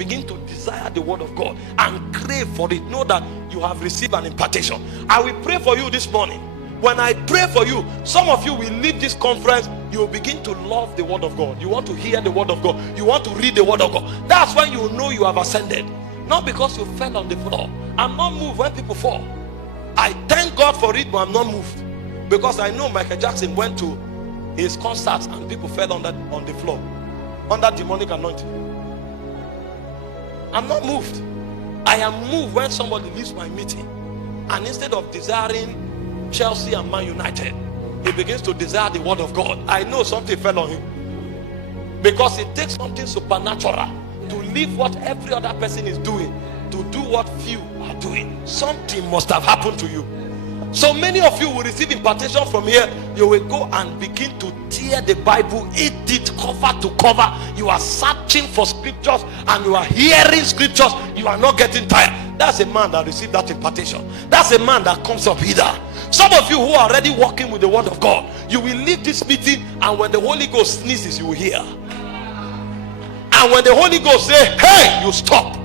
begin to desire the word of God and crave for it. Know that you have received an impartation. I will pray for you this morning. When I pray for you, some of you will leave this conference, you will begin to love the word of God. You want to hear the word of God. You want to read the word of God. That's when you know you have ascended. Not because you fell on the floor. I'm not moved when people fall. I thank God for it, but I'm not moved. Because I know Michael Jackson went to his concerts and people fell on the floor under demonic anointing. I'm not moved. I am moved when somebody leaves my meeting and instead of desiring Chelsea and Man United, he begins to desire the word of God. I know something fell on him, because it takes something supernatural to leave what every other person is doing to do what few are doing. Something must have happened to you. So many of you will receive impartation from here. You will go and begin to tear the Bible, eat it cover to cover. You are searching for scriptures and you are hearing scriptures. You are not getting tired. That's a man that received that impartation. That's a man that comes up hither. Some of you who are already walking with the word of God, you will leave this meeting and when the Holy Ghost sneezes, you will hear. And when the Holy Ghost say, hey, you stop.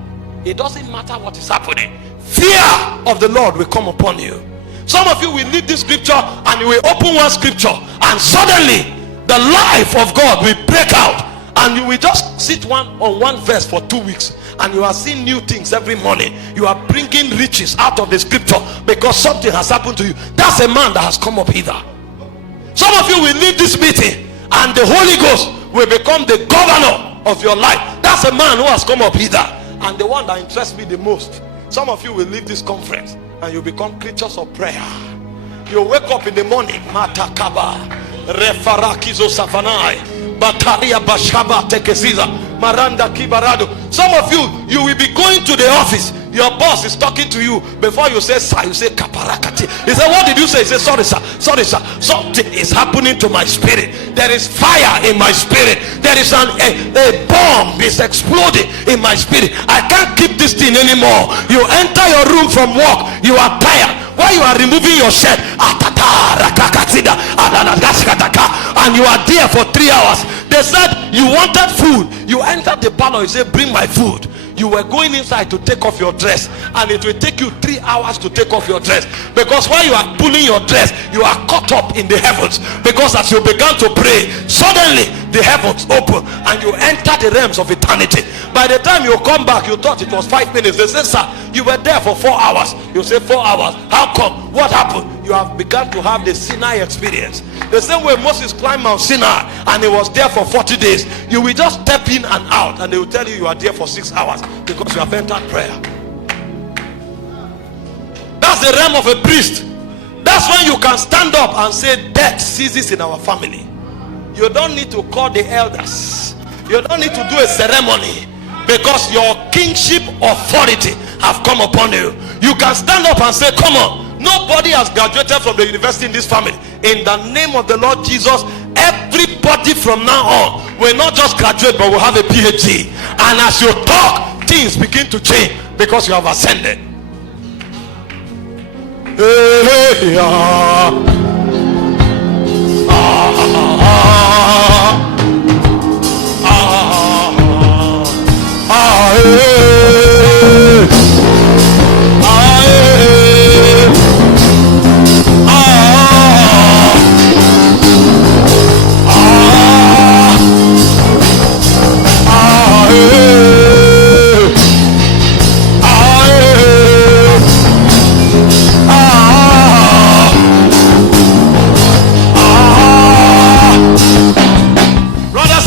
It doesn't matter what is happening. Fear of the Lord will come upon you. Some of you will read this scripture and you will open one scripture and suddenly the life of God will break out and you will just sit on one verse for 2 weeks and you are seeing new things every morning. You are bringing riches out of the scripture because something has happened to you. That's a man that has come up hither. Some of you will leave this meeting and the Holy Ghost will become the governor of your life. That's a man who has come up hither. And the one that interests me the most, some of you will leave this conference and you become creatures of prayer. You wake up in the morning, Matakaba, Refarakizo Safanai, Bataria Bashaba Tekesiza, Maranda Kibarado. Some of you, you will be going to the office. Your boss is talking to you. Before you say sir, you say kaparakati. He said, what did you say? He said, sorry sir, sorry sir. Something is happening to my spirit. There is fire in my spirit. There is a bomb is exploding in my spirit. I can't keep this thing anymore. You enter your room from work, you are tired. While you are removing your shirt, and you are there for 3 hours. They said you wanted food. You entered the parlor, you said bring my food. You were going inside to take off your dress and it will take you 3 hours to take off your dress, because while you are pulling your dress, you are caught up in the heavens, because as you began to pray, suddenly the heavens open and you enter the realms of eternity. By the time you come back, you thought it was 5 minutes. They say, sir, you were there for 4 hours. You say 4 hours. How come? What happened? You have begun to have the Sinai experience. The same way Moses climbed Mount Sinai and he was there for 40 days. You will just step in and out and they will tell you you are there for 6 hours because you have entered prayer. That's the realm of a priest. That's when you can stand up and say death ceases in our family. You don't need to call the elders. You don't need to do a ceremony, because your kingship authority have come upon you. You can stand up and say, come on. Nobody has graduated from the university in this family. In the name of the Lord Jesus, everybody from now on will not just graduate but will have a PhD. And as you talk, things begin to change because you have ascended. Hey, yeah.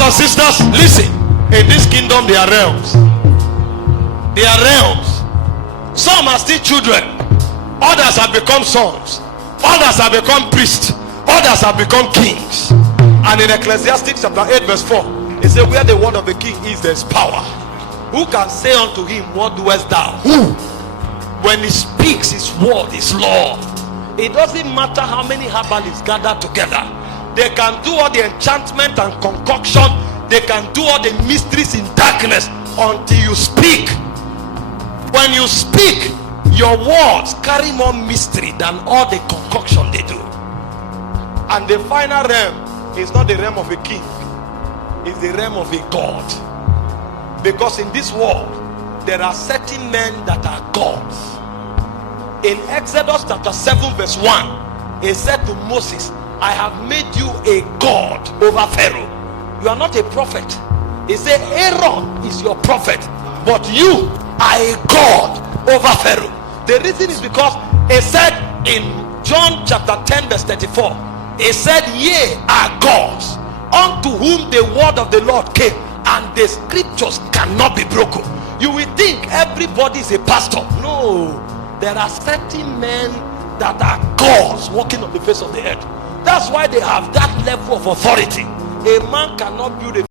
Sisters, listen. In this kingdom there are realms. There are realms. Some are still children. Others have become sons. Others have become priests. Others have become kings. And in Ecclesiastes chapter 8 verse 4, it says, where the word of the king is, there is power. Who can say unto him, what doest thou? Who? When he speaks, his word is law. It doesn't matter how many herbalists gather together. They can do all the enchantment and concoction. They can do all the mysteries in darkness until you speak. When you speak, your words carry more mystery than all the concoction they do. And the final realm is not the realm of a king. It's the realm of a God. Because in this world, there are certain men that are gods. In Exodus chapter 7 verse 1, he said to Moses, I have made you a god over Pharaoh. You are not a prophet. He said, Aaron is your prophet, but you are a god over Pharaoh. The reason is because he said in John chapter 10 verse 34, he said, ye are gods, unto whom the word of the Lord came, and the scriptures cannot be broken. You will think everybody is a pastor. No, there are certain men that are gods walking on the face of the earth. That's why they have that level of authority. A man cannot build a